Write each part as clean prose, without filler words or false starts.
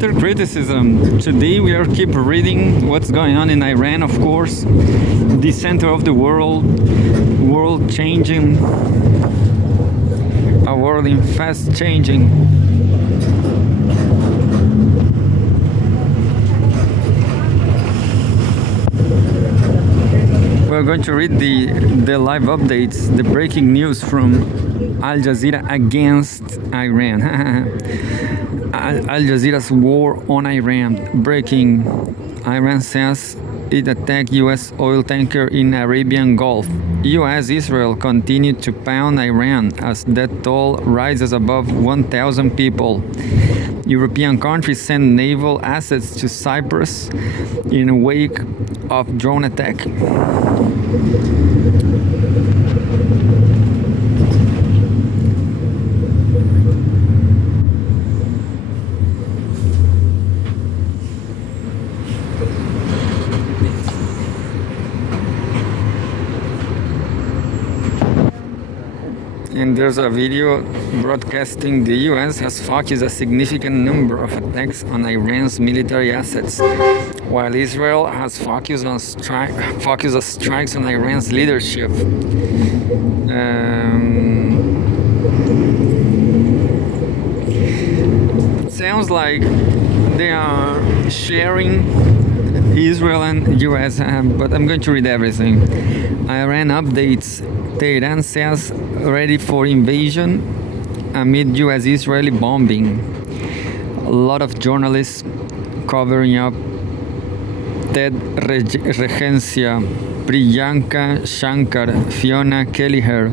Twitter criticism. Today we are keep reading what's going on in Iran, of course, the center of the world changing, a world in fast changing. We're going to read the live updates, the breaking news from Al Jazeera against Iran. Al Jazeera's war on Iran. Breaking. Iran says it attacked U.S. oil tanker in Arabian Gulf. U.S.-Israel continued to pound Iran as death toll rises above 1,000 people. European countries send naval assets to Cyprus in wake of drone attack. And there's a video broadcasting the US has focused a significant number of attacks on Iran's military assets, while Israel has focused strikes on Iran's leadership. It sounds like they are sharing Israel and US, but I'm going to read everything. Iran updates. Tehran says ready for invasion amid US-Israeli bombing. A lot of journalists covering up Ted Regencia, Priyanka Shankar, Fiona Kelleher,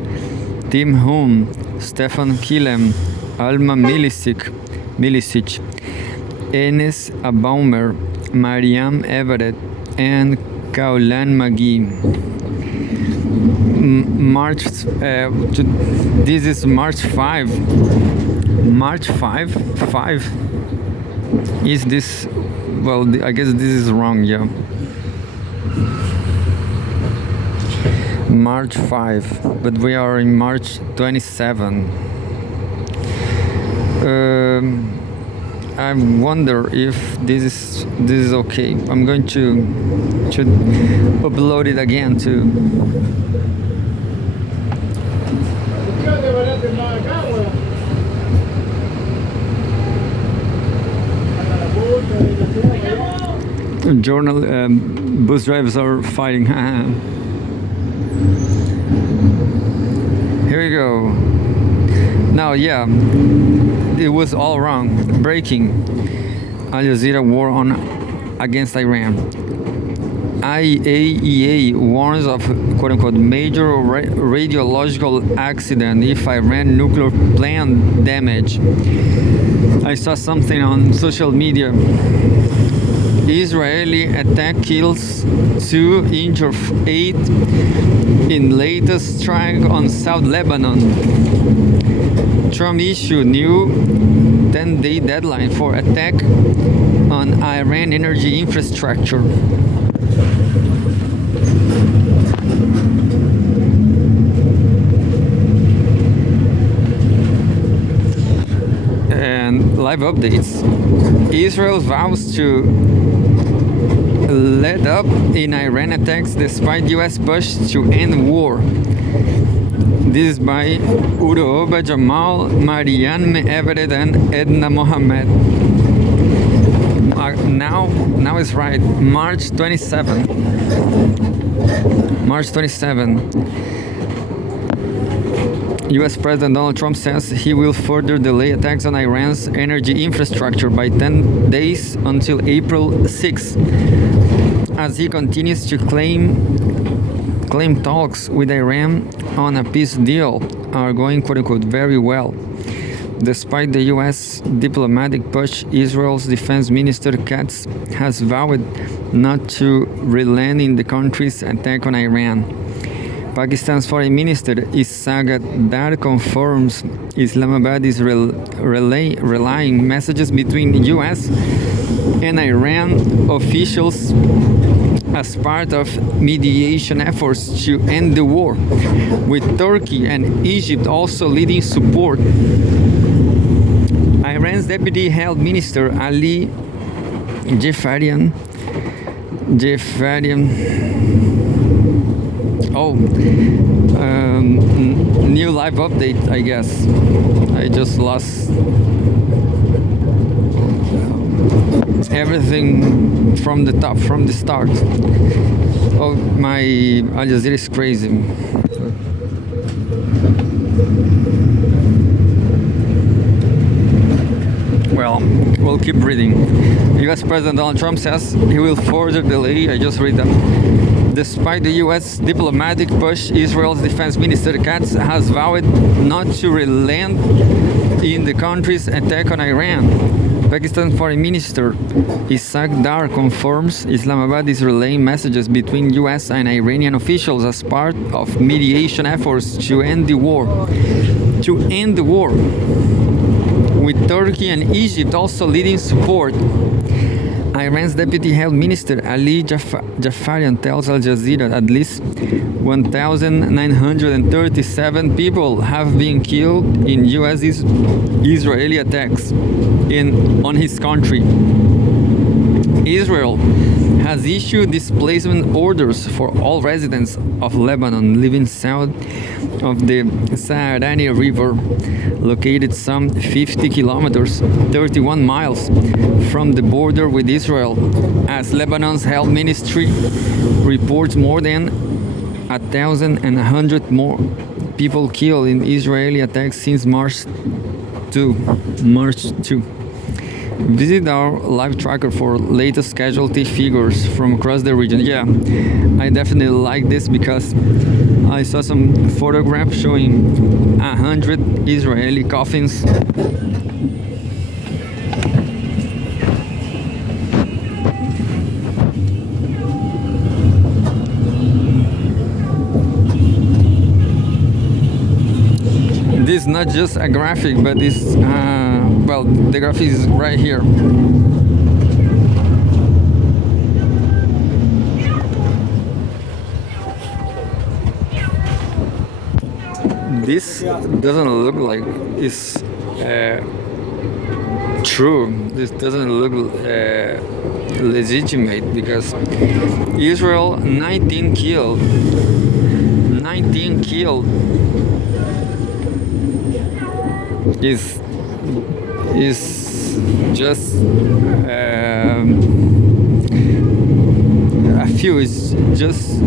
Tim Hume, Stefan Kilem, Alma Milicic, Enes Abaumer, Mariam Everett, and Kaulan Magee. This is March 5. March 5? Is this... Well, I guess this is wrong, yeah. March 5, but we are in March 27. I wonder if this is okay. I'm going to upload it again to... Bus drivers are fighting. Here we go. Now, yeah, it was all wrong. Breaking. Al Jazeera war against Iran. IAEA warns of quote-unquote major radiological accident if Iran nuclear plant damage. I saw something on social media. Israeli attack kills 2, injure 8 in latest strike on South Lebanon. Trump issued new 10-day deadline for attack on Iran energy infrastructure. And live updates. Israel vows to let up in Iran attacks despite US push to end war. This is by Uroba Jamal, Marianne Everett, and Edna Mohammed. Now it's right. March 27. March 27. US President Donald Trump says he will further delay attacks on Iran's energy infrastructure by 10 days until April 6, as he continues to claim talks with Iran on a peace deal are going quote-unquote very well. Despite the US diplomatic push, Israel's defense minister Katz has vowed not to relent in the country's attack on Iran. Pakistan's foreign minister Isagat Dar confirms Islamabad is relaying messages between US and Iran officials as part of mediation efforts to end the war, with Turkey and Egypt also leading support. Iran's deputy health minister Ali Jafarian. Oh, new live update, I guess. I just lost everything from the top, from the start. Oh, my Al Jazeera is crazy. Well, we'll keep reading. U.S. President Donald Trump says he will further delay. I just read that. Despite the U.S. diplomatic push, Israel's defense minister Katz has vowed not to relent in the country's attack on Iran. Pakistan Foreign Minister Isaac Dar confirms Islamabad is relaying messages between U.S. and Iranian officials as part of mediation efforts to end the war. With Turkey and Egypt also leading support. Iran's deputy health minister Ali Jafarian tells Al Jazeera at least 1,937 people have been killed in U.S.-Israeli attacks on his country. Israel has issued displacement orders for all residents of Lebanon living south of the Saharani River, located some 50 kilometers, 31 miles from the border with Israel, as Lebanon's health ministry reports more than 1,100 more people killed in Israeli attacks since March 2. Visit our live tracker for latest casualty figures from across the region. Yeah, I definitely like this because I saw some photographs showing 100 Israeli coffins. This is not just a graphic, but it's well, the graphic is right here. This doesn't look like it's true. This doesn't look legitimate because Israel 19 killed is just a few. It's just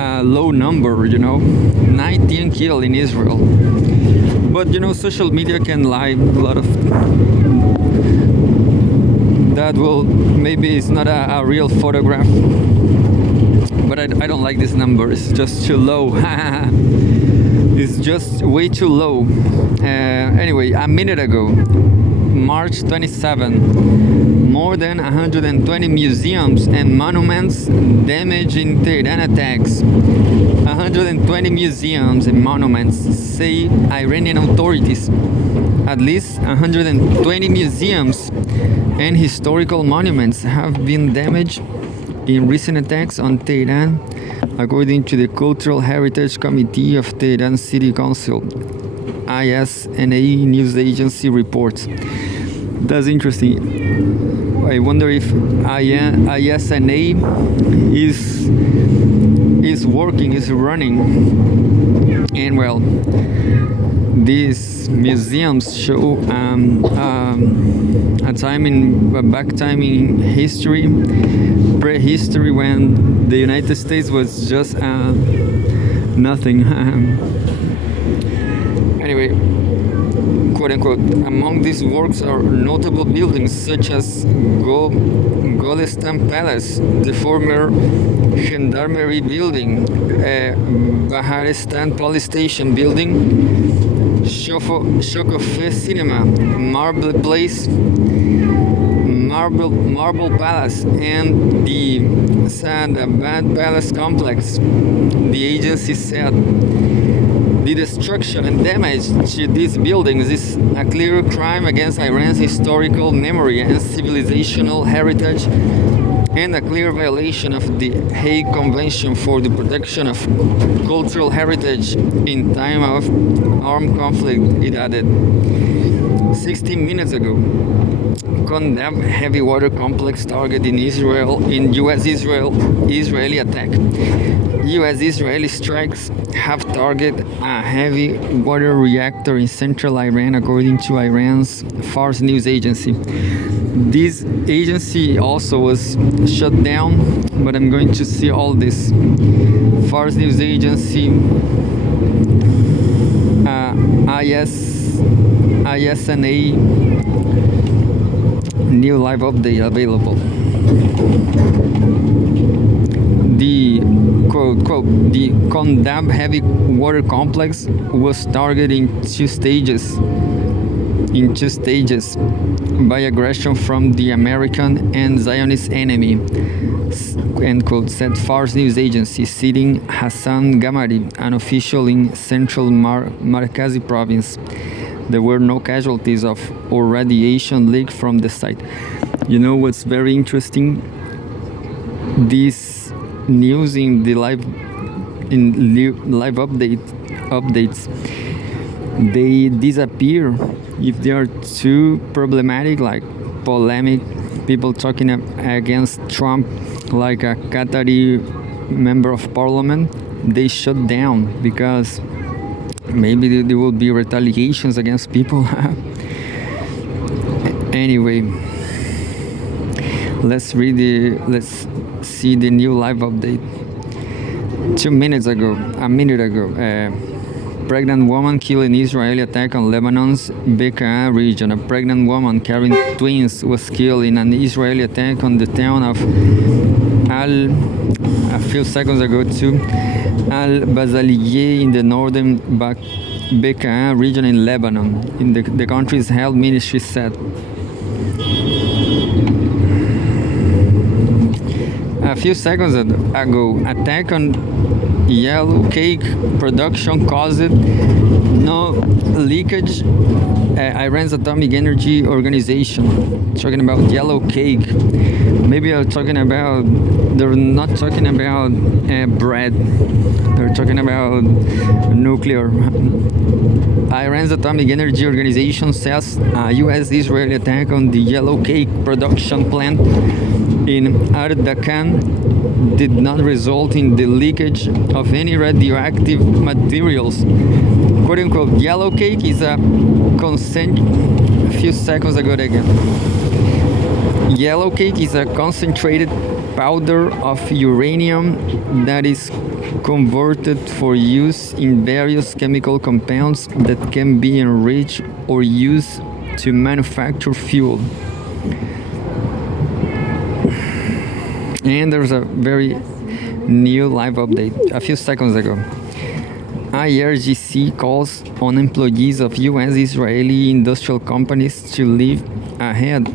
a low number, 19 killed in Israel. But social media can lie a lot of that. Will maybe it's not a real photograph, but I don't like this number. It's just too low. It's just way too low. Anyway, a minute ago, March 27, more than 120 museums and monuments damaged in Tehran attacks. 120 museums and monuments, say Iranian authorities. At least 120 museums and historical monuments have been damaged in recent attacks on Tehran, according to the Cultural Heritage Committee of Tehran City Council, ISNA news agency reports. That's interesting. I wonder if ISNA is working, is running. And well, these museums show a time in history, prehistory, when the United States was just nothing. Anyway, quote unquote, among these works are notable buildings such as Golestan Palace, the former Gendarmerie building, Baharistan Police Station building, Shokofe Cinema, Marble Place, Marble Palace, and the Saadabad Palace complex. The agency said the destruction and damage to these buildings is a clear crime against Iran's historical memory and civilizational heritage, and a clear violation of the Hague Convention for the Protection of Cultural Heritage in time of armed conflict, it added. 16 minutes ago, condemned heavy water complex target in Israel in Israeli attack. U.S.-Israeli strikes have targeted a heavy water reactor in central Iran, according to Iran's Fars news agency. This agency also was shut down, but I'm going to see all this. Fars news agency, ISNA, new live update available. The quote, the Kondab heavy water complex was targeted in two stages by aggression from the American and Zionist enemy, end quote, said Fars news agency, citing Hassan Gamari, an official in central Markazi province. There were no casualties or radiation leak from the site. You know what's very interesting? This news in the live updates, they disappear if they are too problematic, like polemic, people talking against Trump, like a Qatari member of parliament. They shut down because maybe there will be retaliations against people. Anyway, let's see the new live update. A minute ago, pregnant woman killed in Israeli attack on Lebanon's Bekaa region. A pregnant woman carrying twins was killed in an Israeli attack on the town of a few seconds ago too. Al-Bazaliye in the northern Bekaa region in Lebanon, in the country's health ministry said. A few seconds ago, attack on yellow cake production caused no leakage. Iran's Atomic Energy Organization talking about yellow cake. Maybe they're not talking about bread. They're talking about nuclear. Iran's Atomic Energy Organization says a U.S.-Israeli attack on the yellow cake production plant in Ardakan did not result in the leakage of any radioactive materials. Quote unquote, yellow cake is a few seconds ago again. Yellow cake is a concentrated powder of uranium that is converted for use in various chemical compounds that can be enriched or used to manufacture fuel. And there's a very new live update a few seconds ago. IRGC calls on employees of U.S.-Israeli industrial companies to leave ahead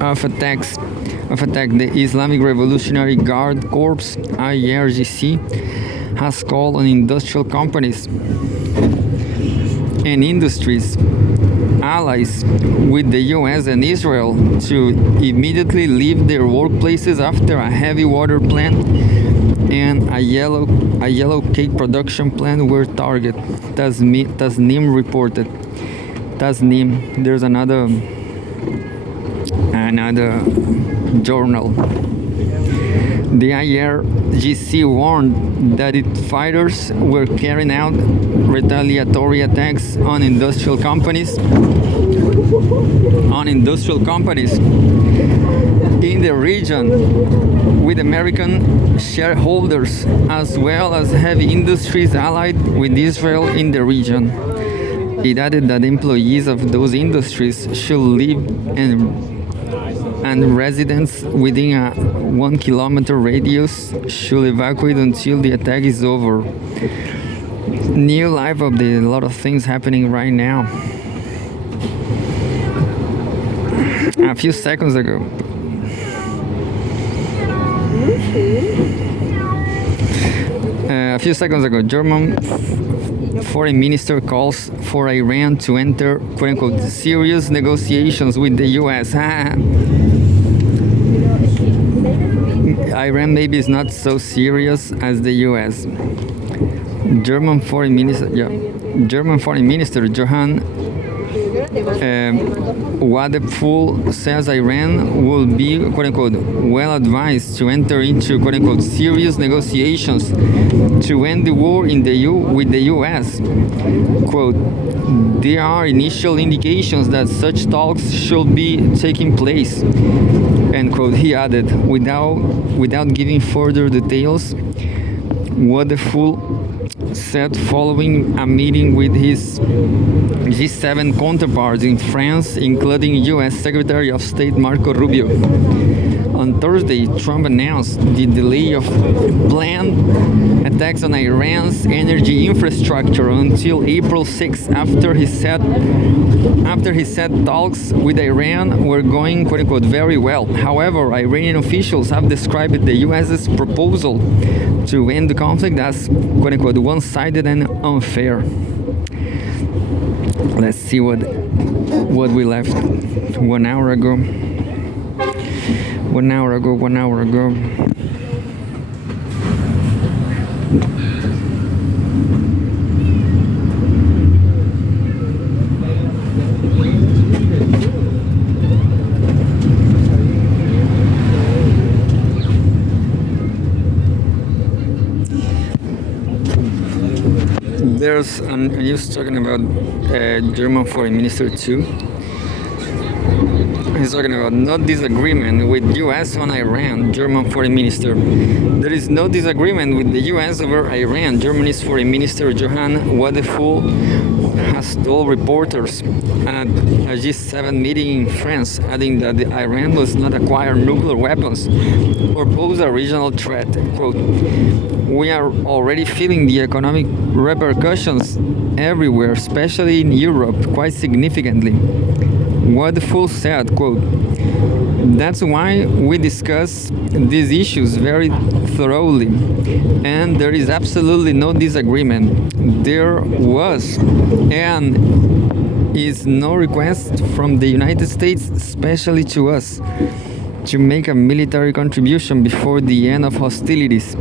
of attacks. The Islamic Revolutionary Guard Corps, IRGC, has called on industrial companies and industries allies with the US and Israel to immediately leave their workplaces after a heavy water plant and a yellow cake production plant were targeted. Tasnim reported. Tasnim, there's another journal. The IRGC warned that its fighters were carrying out retaliatory attacks on industrial companies in the region with American shareholders, as well as heavy industries allied with Israel in the region. It added that employees of those industries should leave and residents within a 1 kilometer radius should evacuate until the attack is over. New live update, a lot of things happening right now. A few seconds ago. German foreign minister calls for Iran to enter, quote-unquote, serious negotiations with the U.S. Iran maybe is not so serious as the U.S. German Foreign Minister Johann Wadephul says Iran will be, quote-unquote, well advised to enter into, quote-unquote, serious negotiations to end the war with the U.S. Quote, there are initial indications that such talks should be taking place, end quote. He added, without giving further details. Wadephul said following a meeting with his G7 counterparts in France, including U.S. Secretary of State Marco Rubio. On Thursday, Trump announced the delay of planned attacks on Iran's energy infrastructure until April 6, after he said talks with Iran were going, quote-unquote, very well. However, Iranian officials have described the U.S.'s proposal to end the conflict as, quote-unquote, one-sided and unfair. Let's see what we left 1 hour ago. 1 hour ago. There's a news talking about German Foreign Minister too. He's talking about no disagreement with U.S. on Iran, German Foreign Minister. There is no disagreement with the U.S. over Iran, Germany's Foreign Minister Johann Wadephul has told reporters at a G7 meeting in France, adding that Iran does not acquire nuclear weapons or pose a regional threat. Quote, we are already feeling the economic repercussions everywhere, especially in Europe, quite significantly. Wadephul said, quote, that's why we discuss these issues very thoroughly, and there is absolutely no disagreement. There was and is no request from the United States, especially to us, to make a military contribution before the end of hostilities.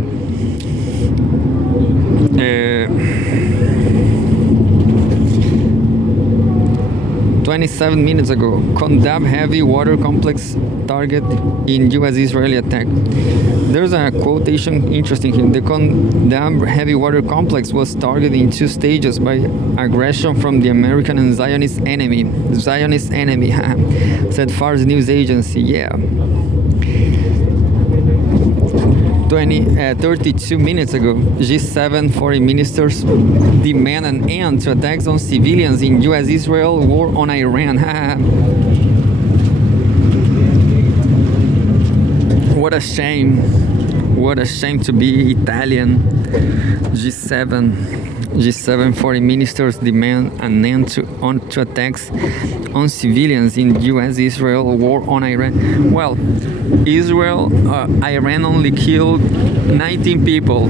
27 minutes ago, Kondab heavy water complex target in U.S.-Israeli attack. There's a quotation interesting here. The Kondab heavy water complex was targeted in 2 stages by aggression from the American and Zionist enemy. Said Fars news agency. Yeah. 32 minutes ago, G7 foreign ministers demand an end to attacks on civilians in U.S.-Israel war on Iran. What a shame. What a shame to be Italian. G7 foreign ministers demand an end to attacks on civilians in U.S.-Israel war on Iran. Well, Iran only killed 19 people.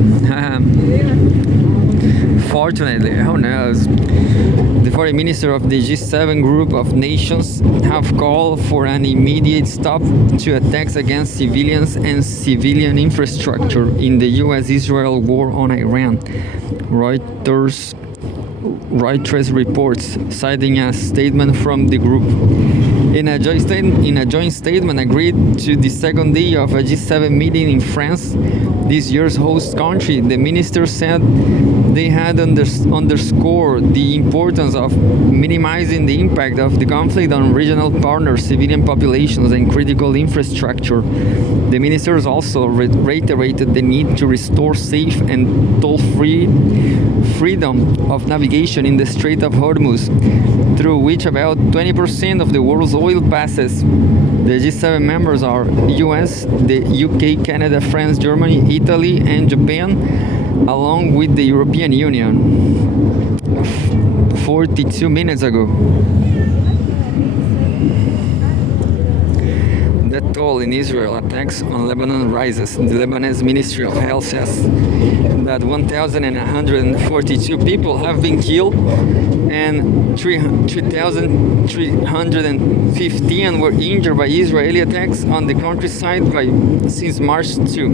Fortunately, who knows? The foreign minister of the G7 group of nations have called for an immediate stop to attacks against civilians and civilian infrastructure in the U.S.-Israel war on Iran. Reuters reports, citing a statement from the group. In a joint statement agreed to the second day of a G7 meeting in France, this year's host country, the ministers said they had underscored the importance of minimizing the impact of the conflict on regional partners, civilian populations, and critical infrastructure. The ministers also reiterated the need to restore safe and toll-free freedom of navigation in the Strait of Hormuz, through which about 20% of the world's oil passes. The G7 members are US, the UK, Canada, France, Germany, Italy, and Japan, along with the European Union. 42 minutes ago. death toll in Israel attacks on Lebanon rises. The Lebanese Ministry of Health says that 1,142 people have been killed and 3,315 were injured by Israeli attacks on the countryside since March 2.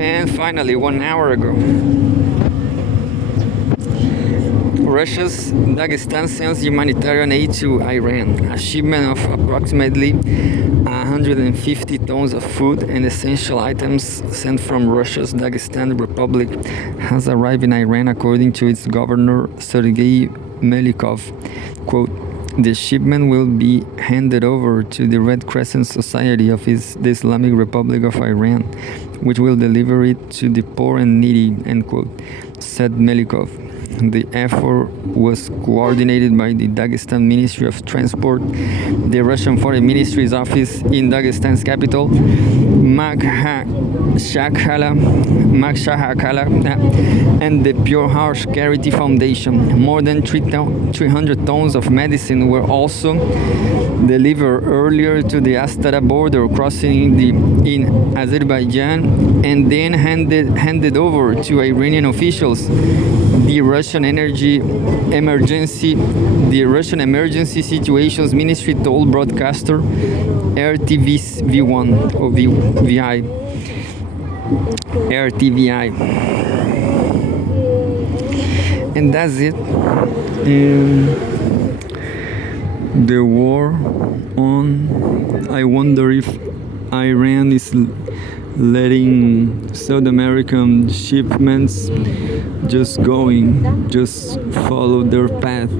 And finally, 1 hour ago, Russia's Dagestan sends humanitarian aid to Iran. A shipment of approximately 150 tons of food and essential items sent from Russia's Dagestan Republic has arrived in Iran, according to its governor Sergei Melikov. Quote, the shipment will be handed over to the Red Crescent Society of the Islamic Republic of Iran, which will deliver it to the poor and needy, end quote, said Melikov. The effort was coordinated by the Dagestan Ministry of Transport, the Russian Foreign Ministry's office in Dagestan's capital, Makhachkala, and the Pure Heart Charity Foundation. More than 300 tons of medicine were also delivered earlier to the Astara border, crossing in Azerbaijan, and then handed over to Iranian officials. The Russian Emergency Situations Ministry told broadcaster RTVI. And that's it. The war on. I wonder if Iran is letting South American shipments just follow their path